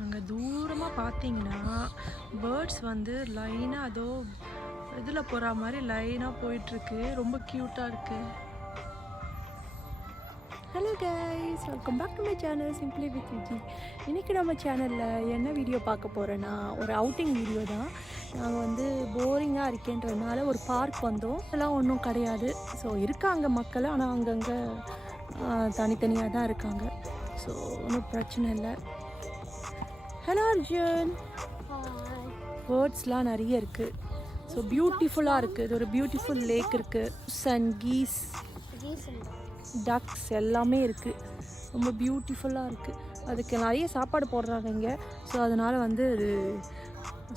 அங்கே தூரமாக பார்த்தீங்கன்னா பேர்ட்ஸ் வந்து லைனாக அதோ இதில் போகிற மாதிரி லைனாக போயிட்டுருக்கு. ரொம்ப க்யூட்டாக இருக்குது. Hello guys, welcome back to my channel simply with Viji. இன்றைக்கி நம்ம சேனலில் என்ன வீடியோ பார்க்க போகிறேன்னா, ஒரு அவுட்டிங் வீடியோ தான். நாங்கள் வந்து போரிங்காக இருக்கேன்றதுனால ஒரு பார்க் வந்தோம். அதெல்லாம் ஒன்றும் கிடையாது. ஸோ இருக்காங்க மக்கள், ஆனால் அங்கங்கே தனித்தனியாக தான் இருக்காங்க. ஸோ ஒன்றும் பிரச்சனை இல்லை. ஹலோ அர்ஜுன். பேர்ட்ஸ்லாம் நிறைய இருக்குது. ஸோ பியூட்டிஃபுல்லாக இருக்குது. இது ஒரு பியூட்டிஃபுல் லேக் இருக்குது. அண்ட் கீஸ் டக்ஸ் எல்லாமே இருக்குது. ரொம்ப பியூட்டிஃபுல்லாக இருக்குது. அதுக்கு நிறைய சாப்பாடு போடுறாங்க இங்கே. ஸோ அதனால் வந்து அது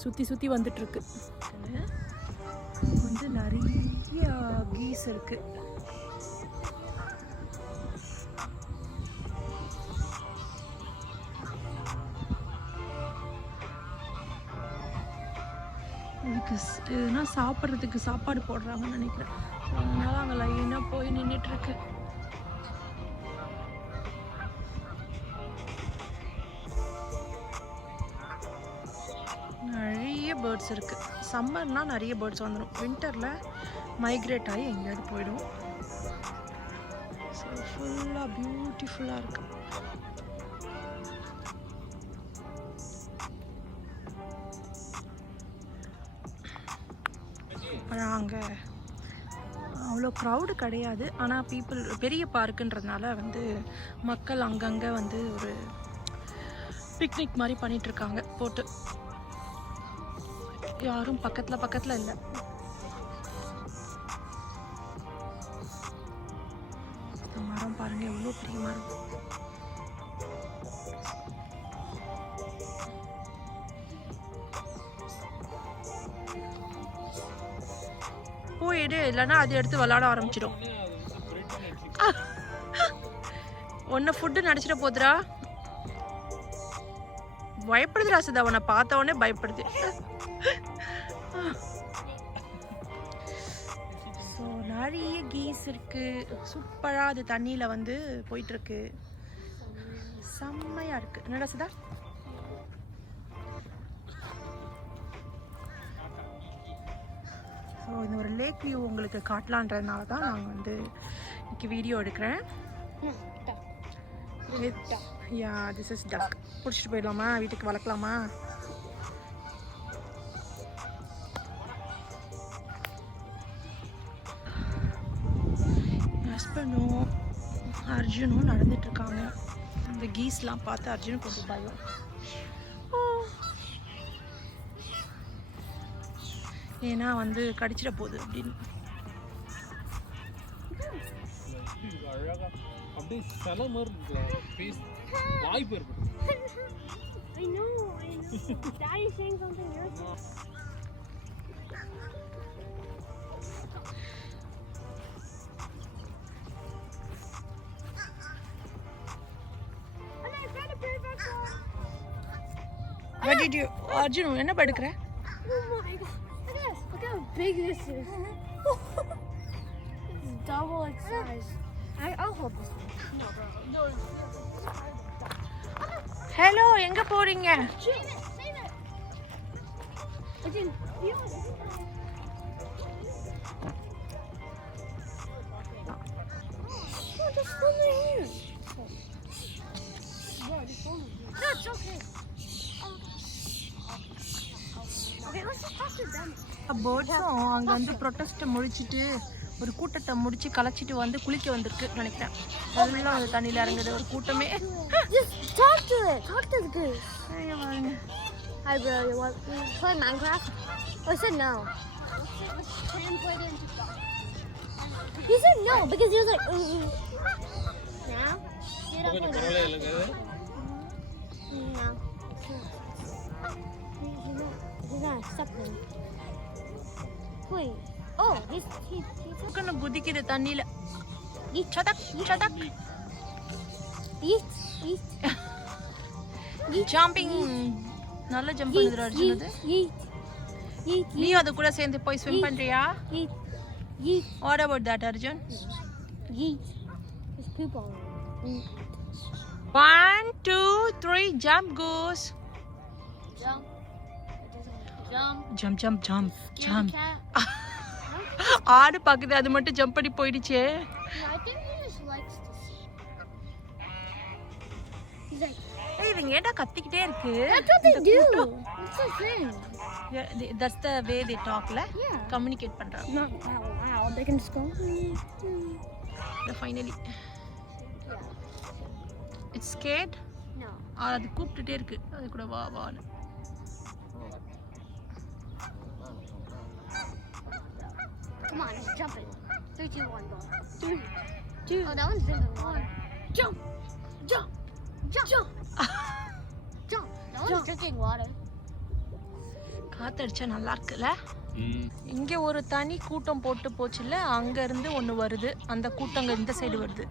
சுற்றி சுற்றி வந்துட்டுருக்கு. வந்து நிறைய கீஸ் இருக்குது. இதுக்கு எதுனா சாப்பிட்றதுக்கு சாப்பாடு போடுறாங்கன்னு நினைக்கிறேன். அதனால அங்கே லைனாக போய் நின்றுட்டுருக்கு. நிறைய பேர்ட்ஸ் இருக்குது. சம்மர்னால் நிறைய பேர்ட்ஸ் வந்துடும். வின்டரில் மைக்ரேட் ஆகி எங்கேயாவது போயிடும். ஸோ ஃபுல்லாக பியூட்டிஃபுல்லாக இருக்குது. அங்கே அவ்வளோ க்ரௌடு கிடையாது. ஆனால் பீப்புள் பெரிய பார்க்குன்றதுனால வந்து மக்கள் அங்கங்கே வந்து ஒரு பிக்னிக் மாதிரி பண்ணிகிட்ருக்காங்க போட்டு. யாரும் பக்கத்தில் இல்லை. மரம் பாருங்கள், எவ்வளோ பெரிய மரம். போயிடு, இல்லைன்னா அது எடுத்து விளாட ஆரம்பிச்சிடும். ஒன்று ஃபுட்டு நடிச்சிட போதுரா. பயப்படுதுடா சுதா, உன்னை பார்த்த உடனே பயப்படுது. ஸோ நிறைய கீஸ் இருக்குது. சூப்பராக அது தண்ணியில் வந்து போயிட்டுருக்கு. செம்மையாக இருக்குது. என்னடா சுதா? ஸோ இந்த ஒரு லேக் வியூ உங்களுக்கு காட்டலான்றதுனால தான் நாங்கள் வந்து இன்னைக்கு வீடியோ எடுக்கிறேன். யா, திஸ் இஸ் டக். பிடிச்சிட்டு போயிடலாமா? வீட்டுக்கு வளர்க்கலாமா? ஹஸ்பண்டும் அர்ஜுனும் நடந்துட்டுருக்காங்க. இந்த கீஸ்லாம் பார்த்து அர்ஜுனுக்கு கொஞ்சம் பயம். ஏன்னா வந்து கடிச்சிட போகுது அப்படின்னு. அர்ஜுன் என்ன படுக்கிற? Big this is. It's double its size. I'll hold this one. No, bro. Hello, எங்க போறீங்க? Save it. I didn't feel it. Oh, just hold my hand. No, it's okay. Okay, let's just talk to them. பேர்ட்ஸும் அங்கே வந்து ப்ரொட்டஸ்ட்டை முடிச்சுட்டு ஒரு கூட்டத்தை முடிச்சு கலைச்சிட்டு வந்து குளிக்க வந்திருக்கு நினைக்கிறேன். எல்லாம் அந்த தண்ணியில் இறங்குது ஒரு கூட்டமே. Talk to the goose. Hi bro, you want to play Minecraft? Oh, he said no. He said no because he was like, now? No. He's not accepting. Wait. Oh, he's குதிக்குது தண்ணியில. சதக் ஜம்பிங். நல்ல ஜம்ப் பண்ணுதுடா அர்ஜுன். அது நீ அது கூட சேர்ந்து போய் ஸ்விம் பண்றியா? What about that, Arjun? There's poop on it. 1 2 3 jump goose. jump. It doesn't want to jump. Jump jump jump Scared jump cat. ஆடு பாக்குது அது மட்டும் ஜம்ப் பண்ணி போயிடுச்சே. No, I think he just likes to see. He's like, ஏய் இவங்க ஏன்டா கத்திக்கிட்டே இருக்கு? that's what they do. It's a thing. That's the way they talk la. Yeah. Communicate பண்றாங்க. Not wow. They can just go. Finally. Yeah. It's scared. No. அது கூப்பிட்டுட்டே இருக்கு. அது கூட வா வான்னு. Come on, just jump it. 3, 2, 1, go. 3, 2. Oh, that one's in the water. Jump, jump, jump, jump, jump. That one's drinking water. காத்தடிச்சா நல்லா இருக்குல்ல? இங்க ஒரு தனி கூட்டம் போட்டு போச்சுல, அங்க இருந்து ஒன்னு வருது. அந்த கூட்டங்க இந்த சைடு வருது.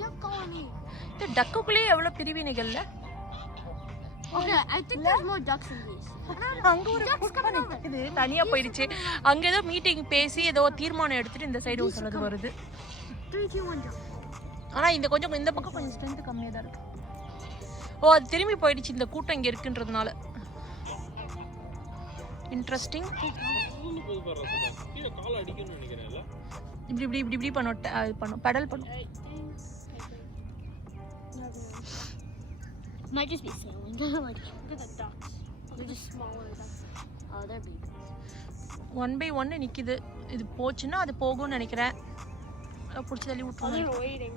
Duck colony. இந்த டக்குக்குள்ளே எவ்வளவு பிரிவினைகள்ல? Okay, I think there's more ducks in these. அங்க ஒரு கூட்டம் இருக்குது. தனியா போயிடுச்சு. அங்க ஏதோ மீட்டிங் பேசி ஏதோ தீர்மானம் எடுத்துட்டு இந்த சைடு சொல்றது வருது. 3, 2, 1, jump. ஆனா இந்த பக்கம் கொஞ்சம் ஸ்ட்ரென்த் கம்மியா தான் இருக்கு. ஓ அது திரும்பி போயிடுச்சு இந்த கூட்டம் இங்க இருக்குன்றதுனால. இன்ட்ரஸ்டிங். இப்படி பண்ணும் பெடல் பண்ணும். Might just be sailing. Like, look at the ducks. They're just smaller ducks. Oh, they're big. 1 by 1 நிக்குது. இது போச்சுன்னா அது போகும்னு நினைக்கிறேன். புடிச்சு தள்ளி விட்டுறோம். They're waiting.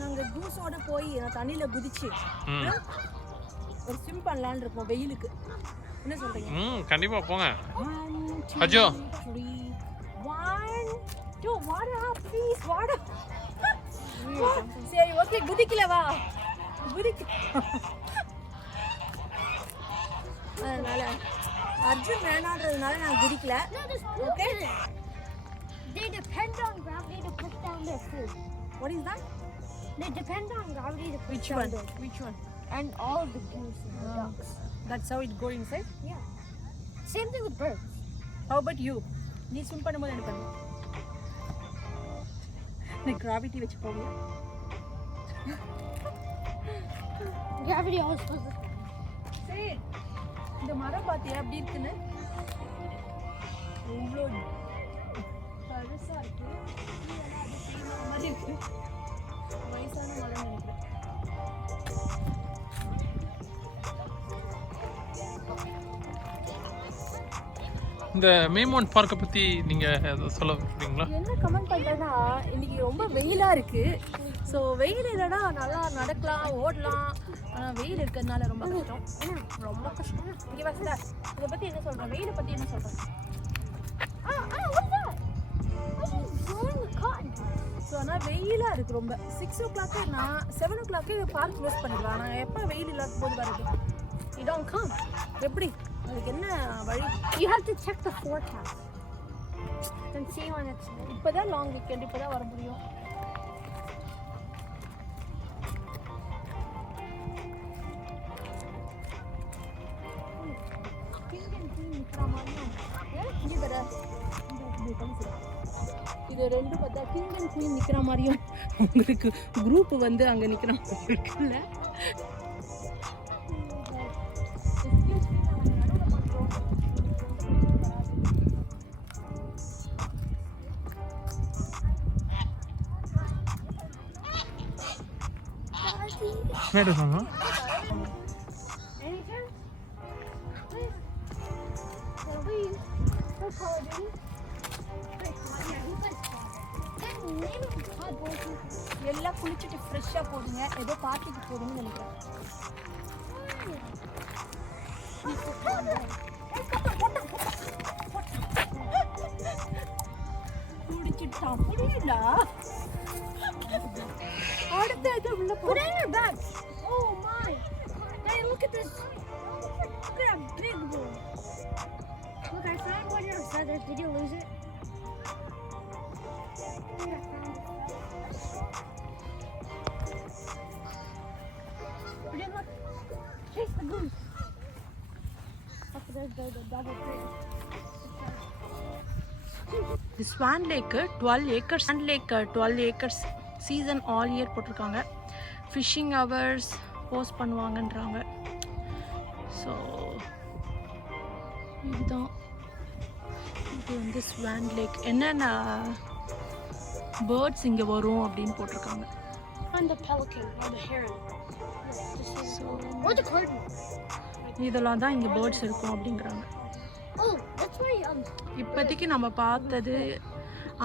நாங்க ஜூஸோட போய் தண்ணியில குதிச்சு ஒரு ஸ்விம் பண்ணலாம்னு இருக்கோம் வெயிலுக்கு. என்ன சொல்றீங்க? கண்டிப்பா போங்க. அஜோ 1 2 வாடா ப்ளீஸ் வாடா. சரி ஓகே குதிக்கல வா. அதனால அர்ஜுன் வேணான்றதுனால நான் குதிக்கல. Okay. They depend on gravity to push down their food. What is that? They depend on gravity to push down their food. Which one? And all of the goose and the ducks. That's how it go inside? Yeah. Same thing with birds. How about you? நீ ஸ்விம் பண்ணும்போது என்ன பண்ணுவ? நீ கிராவிட்டி வச்சு போவியா? Gravity always pulls us down. சரி இந்த மரம் பாத்தியா எப்படி இருக்குன்னு? இவ்வளோ பெருசா இருக்கு. இதெல்லாம் அது சீனா மாதிரி இருக்கு. வயசான மரம் நினைக்கிறேன். இந்த மேமோண்ட் பார்க்கை பற்றி நீங்கள் சொல்ல விரும்புறீங்களா? என்ன கமெண்ட் பண்ணுறேன்னா இன்னைக்கு ரொம்ப வெயிலாக இருக்குது. ஸோ வெயில் இல்லைனா நல்லா நடக்கலாம் ஓடலாம். ஆனால் வெயில் இருக்கிறதுனால ரொம்ப கஷ்டம். ரொம்ப கஷ்டம். இங்கே வசதா இதை பற்றி என்ன சொல்கிறேன்? வெயிலை பற்றி என்ன சொல்கிறேன்? ஸோ ஆனால் வெயிலாக இருக்குது ரொம்ப. 6 o'clock நான் 7 o'clock பார்க் க்ளோஸ் பண்ணிடுவேன். நான் எப்போ வெயில் இல்லாத போது வருது இடம் கம் எப்படி அதுக்கு என்ன வழி? You have to check the forecast and see when it's இப்போதான் லாங் வீக்கெண்ட் இப்போதான் வர முடியும். இது ரெண்டு பார்த்தா கிங் அண்ட் குயின் நிற்கிற மாதிரியும் உங்களுக்கு குரூப் வந்து அங்கே நிற்கிற மாதிரி இருக்குல்ல. மேடு சொன்னா எல்லாம் குளிச்சுட்டு ஃப்ரெஷ்ஷாக போடுங்க. ஏதோ பார்ட்டிக்கு போடுங்கன்னு நினைக்கிறேன். குடிச்சுட்டான் புரியல. அடுத்த இது உள்ள put in your bag. Oh my! Hey, look at this. Look at that big one. Look, I found one of your feathers. Did you lose it? Look, I found it. Put it, look. Chase the goose. Look, there's the double thing. Swan lake 12 acres. Swan Lake 12 acres season all year போட்டிருக்காங்க. Fishing hours post பண்ணுவாங்கன்றாங்க. So இதுதான், இது வந்து ஸ்வான் லேக். என்னென்ன பேர்ட்ஸ் இங்கே வரும் அப்படின்னு போட்டிருக்காங்க. And the pelican or the heron. Or the cardinal. இதெல்லாம் தான் இங்கே பேர்ட்ஸ் இருக்கும் அப்படிங்கிறாங்க. Oh, that's why இப்போதைக்கு நம்ம பார்த்தது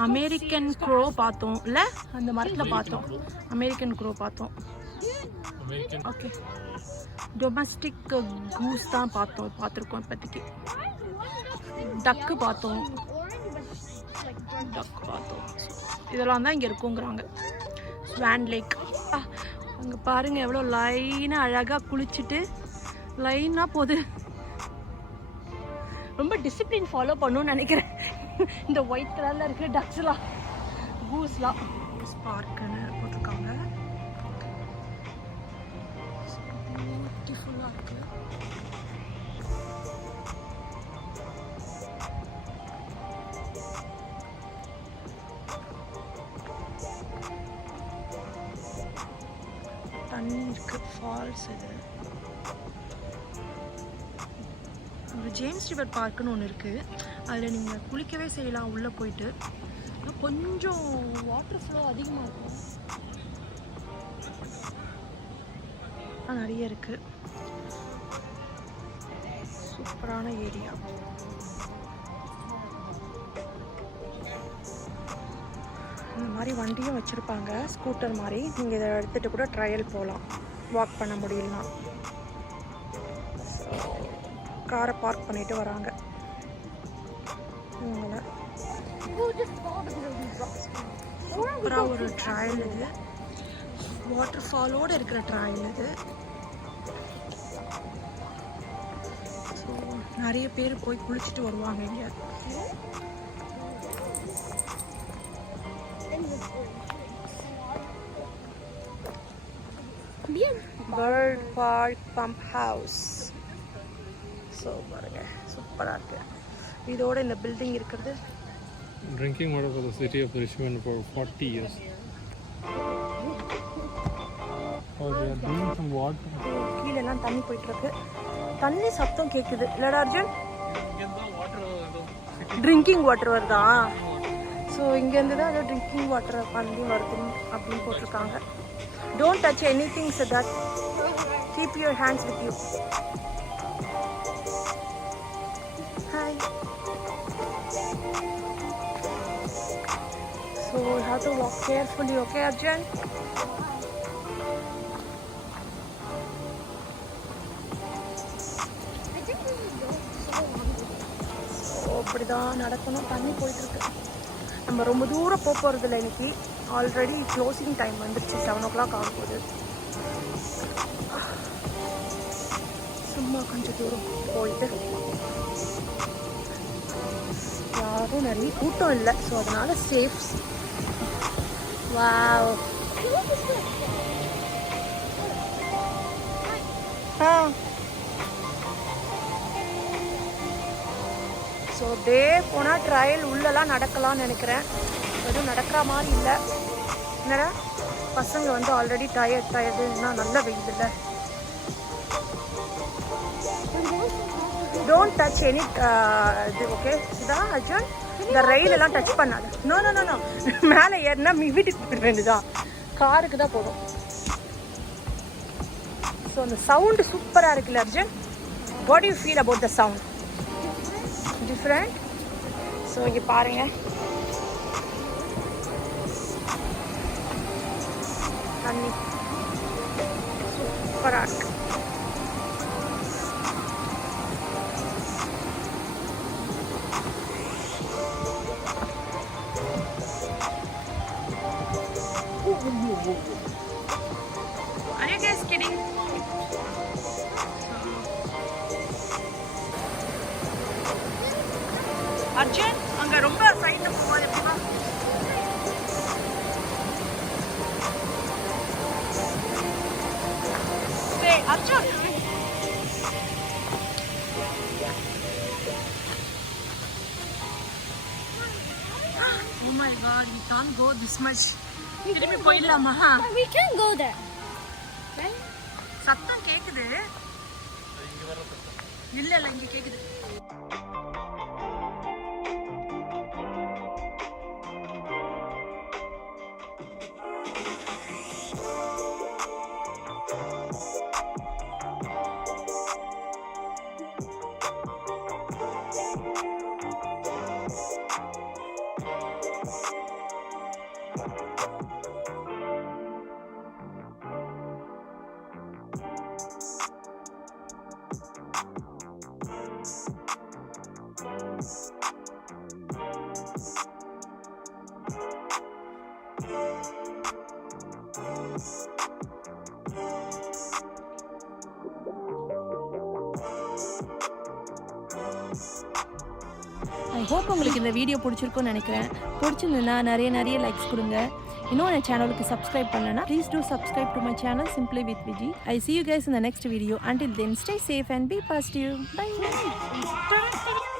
அமெரிக்கன் க்ரோ பார்த்தோம் இல்லை, அந்த மரத்தில் பார்த்தோம். அமெரிக்கன் க்ரோ பார்த்தோம். ஓகே, டொமஸ்டிக் கூஸ் தான் பார்த்துருக்கோம் இப்போதைக்கு. டக்கு பார்த்தோம். இதெல்லாம் தான் இங்கே இருக்குங்கிறாங்க. ஸ்வான் லேக். அங்கே பாருங்கள் எவ்வளோ லைனாக அழகாக குளிச்சுட்டு லைனாக போகுது. ரொம்ப டிசிப்ளின் ஃபாலோ பண்ணணும்னு நினைக்கிறேன். இந்த ஒயிட் கலரில் இருக்கிற டக்ஸ்லாம், கூஸ்லாம். பார்க்குன்னு போட்டிருக்காங்க. பியூட்டிஃபுல்லாக இருக்குது. தண்ணி இருக்குது, ஃபால்ஸ். இது ஒரு ஜேம்ஸ் ரிவர் பார்க்குன்னு ஒன்று இருக்குது. அதில் நீங்கள் குளிக்கவே செய்யலாம் உள்ளே போயிட்டு. கொஞ்சம் வாட்டர் ஃப்ளோ அதிகமாக இருக்கும். நிறைய இருக்குது. சூப்பரான ஏரியா. இந்த மாதிரி வண்டியும் வச்சுருப்பாங்க, ஸ்கூட்டர் மாதிரி. நீங்கள் இதை எடுத்துகிட்டு கூட ட்ரையல் போகலாம், வாக் பண்ண முடியலனா. காரை பார்க் பண்ணிட்டு வராங்க இவங்கள. சூப்பராக ஒரு ட்ரையல் இது, வாட்டர் ஃபாலோடு இருக்கிற ட்ரையல் இது. ஸோ நிறைய பேர் போய் குளிச்சுட்டு வருவாங்க இங்கே. Bird park pump house. So பாருங்க, சூப்பராக இருக்கு. இதோட இந்த பில்டிங் இருக்கிறது. Drinking water for the city of Richmond for 40 years. Oh, they are doing some water. கீழெல்லாம் தண்ணி போயிட்டு இருக்கு. தண்ணி சத்தம் கேட்குது இல்லடா அர்ஜுன்? ட்ரிங்கிங் வாட்டர் வருதா? ஸோ இங்கேருந்து தான் ஏதோ ட்ரிங்கிங் வாட்டர் பண்ணி வருது அப்படின்னு போட்டிருக்காங்க. Don't touch any things that, keep your hands with you. Hi. So we have to walk carefully, okay Arjun? அப்படிதான் நடக்கணும். தண்ணி போயிட்டு இருக்கு. நம்ம ரொம்ப தூரம் போக போகிறதில்ல இன்னைக்கு. ஆல்ரெடி க்ளோசிங் டைம் வந்துருச்சு, 7 o'clock ஆகும் போது. சும்மா கொஞ்சம் தூரம் போயிட்டு, யாரும் நிறைய கூட்டம் இல்லை, ஸோ அதனால சேஃப். வாவ். ஸோ டே போனால் ட்ரையல் உள்ளெல்லாம் நடக்கலாம்னு நினைக்கிறேன். எதுவும் நடக்கிற மாதிரி இல்லை. என்னடா பசங்க வந்து ஆல்ரெடி டயர்டுன்னா நல்ல வெயில் இல்லை. டோன்ட் டச் எனி இது, ஓகே இதான் அர்ஜுன்? இந்த ரயிலெல்லாம் டச் பண்ணாது. No no no no. மேலே ஏறினா வீட்டுக்கு போயிட வேண்டியதான், காருக்கு தான் போதும். ஸோ அந்த சவுண்டு சூப்பராக இருக்குல்ல Arjun? What you feel about the sound? Different. So இங்கே பாருங்க, தண்ணி சூப்பராக இருக்கு. Are you guys kidding? Arjun அங்க ரொம்ப சைட்ல போகாது. எப்படிமா Arjun? Oh my god, we can't go this much. திரும்பி போயிடலாமா? We can go there. சத்தம் கேக்குது. இல்ல இங்க கேக்குது. ஐ ஹோப் உங்களுக்கு இந்த வீடியோ பிடிச்சிருக்கும்னு நினைக்கிறேன். பிடிச்சிருந்ததுன்னா நிறைய லைக்ஸ் கொடுங்க. இன்னும் என் சேனலுக்கு சப்ஸ்கிரைப் பண்ணலன்னா please do subscribe to my channel simply with Viji. I see you guys in the next video. Until then, stay safe and be positive. Bye.